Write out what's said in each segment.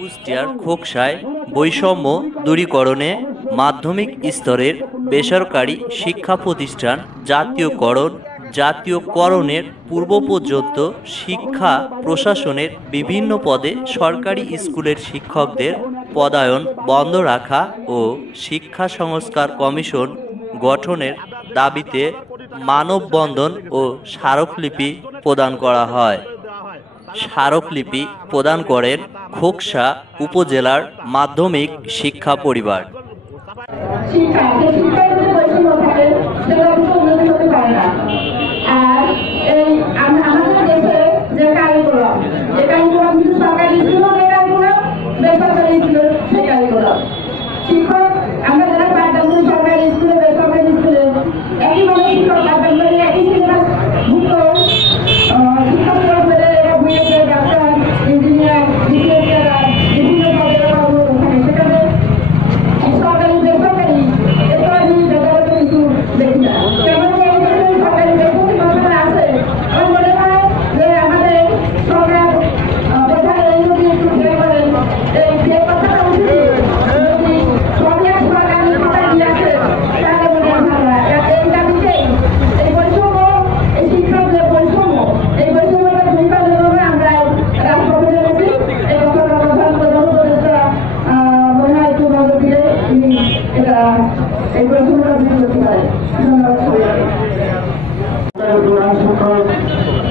কুষ্টিয়ার খোকসায় বৈষম্য দূরীকরণে মাধ্যমিক স্তরের বেসরকারি শিক্ষা প্রতিষ্ঠান জাতীয়করণের পূর্ব পর্যন্ত শিক্ষা প্রশাসনের বিভিন্ন পদে সরকারি স্কুলের শিক্ষকদের পদায়ন বন্ধ রাখা ও শিক্ষা সংস্কার কমিশন গঠনের দাবিতে মানববন্ধন ও স্মারকলিপি প্রদান করা হয়। স্মারকলিপি প্রদান করেন খোকসা উপজেলার মাধ্যমিক শিক্ষা পরিবার। শিক্ষক আমরা যারা পাঠদান করি সরকারি স্কুলে বেসরকারি স্কুলে একইভাবে শিক্ষক পাঠদান করে একই সিলেবাস ভুক্ত শিক্ষকরা হলে এরা বুয়েটে ডাক্তার ইঞ্জিনিয়ার বিসিএসরা বিভিন্ন পদের কর্মরত থাকে। সেখানে সরকারি বেসরকারি এছাড়া ভেদাভেদ কিন্তু দেখি না। কেমন সরকারি বেসরকারি ঘটনা আছে আমার মনে হয় যে আমাদের সরকার প্রধান এই যদি একটু খেয়াল করেন যে কথাটা উচিত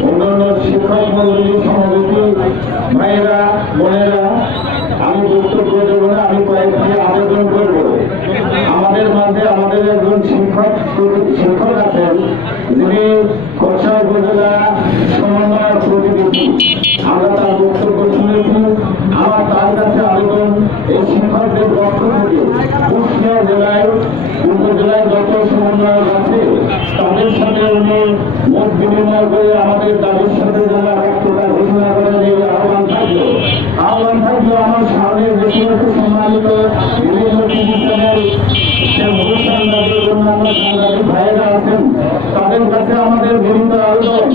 অন্যান্য শিক্ষক মন্ডলী সমাবেশী ভাইয়েরা বোনেরা, আমি বক্তব্য দেব না, আমি কয়েকটি আবেদন করব। আমাদের মাঝে আমাদের একজন শিক্ষক আছেন যিনি খোকসা উপজেলা সমন্বয় প্রতিনিধি। আমরা তার বক্তব্য শুনেছি। আমার তার কাছে আবেদন, এই শিক্ষকদের পক্ষ থেকে কুষ্টিয়া জেলায় উপজেলায় যত সমন্বয় আছে তাদের সাথে উনি মত বিনিময় করে আমাদের দাবির সাথে যারা বক্তব্য ঘোষণা করেন এই আহ্বান থাকলো। আমার সামনে যে সমস্ত সম্মানিত বিভিন্ন টিভি চ্যানেল ভাইয়েরা আছেন তাদের কাছে আমাদের বিভিন্ন আবেদন,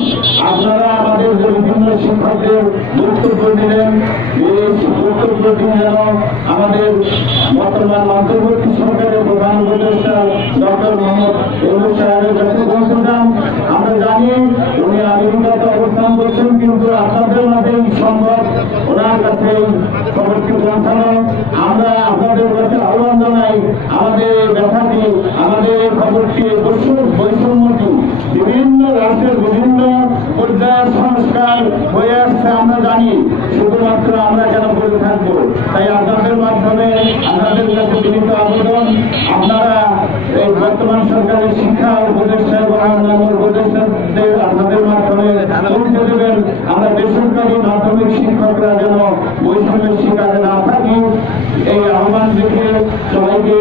আপনারা আমাদের যে বিভিন্ন শিক্ষকদের বক্তব্য দিলেন এই বক্তব্যটি যেন আমাদের বর্তমান অন্তর্বর্তী সরকারের প্রধান উপদেষ্টা ডক্টর মোহাম্মদ ইউনূস সাহেবের কাছে পৌঁছে যান। আমরা জানি উনি আমেরিকাতে অবস্থান করছেন, কিন্তু আপনাদের মাঝে সম্ভব ওনার কাছে খবরটি পৌঁছানো। আমরা আপনাদের কাছে আহ্বান জানাই, আমাদের ব্যাপারটি আমাদের খবরটি বৈষম্যটি বিভিন্ন রাষ্ট্রের বিভিন্ন পর্যায়ের সংস্কার হয়ে আসছে আমরা জানি, শুধুমাত্র আমরা কেন করে থাকবো। তাই আপনাদের মাধ্যমে আপনাদের কাছে বিনীত আবেদন, আপনারা এই বর্তমান সরকারের শিক্ষা উপদেষ্টা এবং অন্যান্য উপদেষ্টাদের আপনাদের মাধ্যমে পৌঁছে দেবেন। আমরা বেসরকারি মাধ্যমিক শিক্ষকরা যেন বৈষম্যের শিকারে না থাকি, এই আহ্বান রেখে সবাইকে